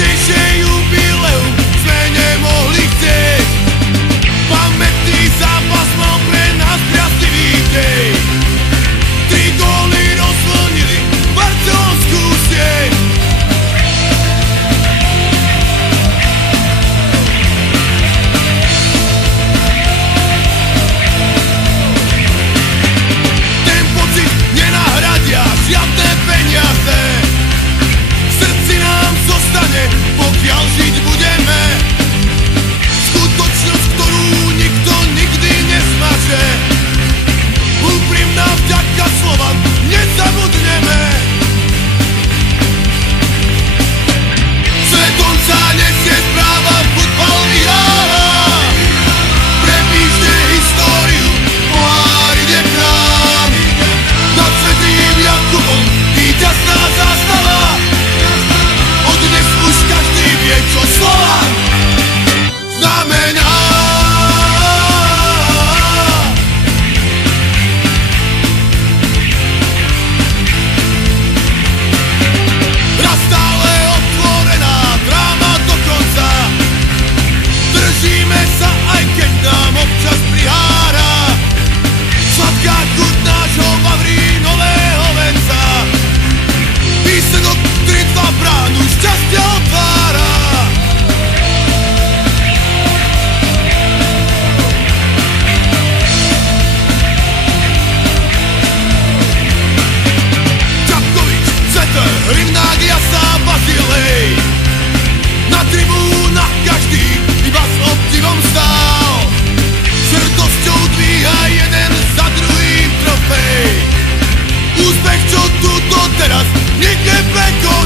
Častejšie jubileum sme nemohli chcieť. Pamätný zápas mal pre nás priaztivý dej. 3 góly rozvlnili barcelonskú sieť. Ten pocit nenahradia žiadne peniaze. V srdci nám zostane, pokiaľ žiť budeme. Skutočnosť, ktorú nikto nikdy nesmaže. Úprimná vďaka Slovan nezabudneme. Svetom sa nesie správa, futbal vyhráva. Prepíšte históriu, pohár ide k nám. Nad Svätým Jakubom víťazná zástava. Od dnes už každý vie, čo Slovan znamená. Raz stále otvorená, dráma do konca. Držíme sa, aj keď nám občas prihára. Sladká chuť nášho Vavrínového venca. Výsledok 3-2 bránu šťastia otvára. Čapkovič, Ceter, Rivnák, Jasa, Bazilej. Na tribúnach každý iba s obdivom stál. S hrdosťou dvíha jeden za druhým trofej. Úspech, čo tu doteraz nik neprekol.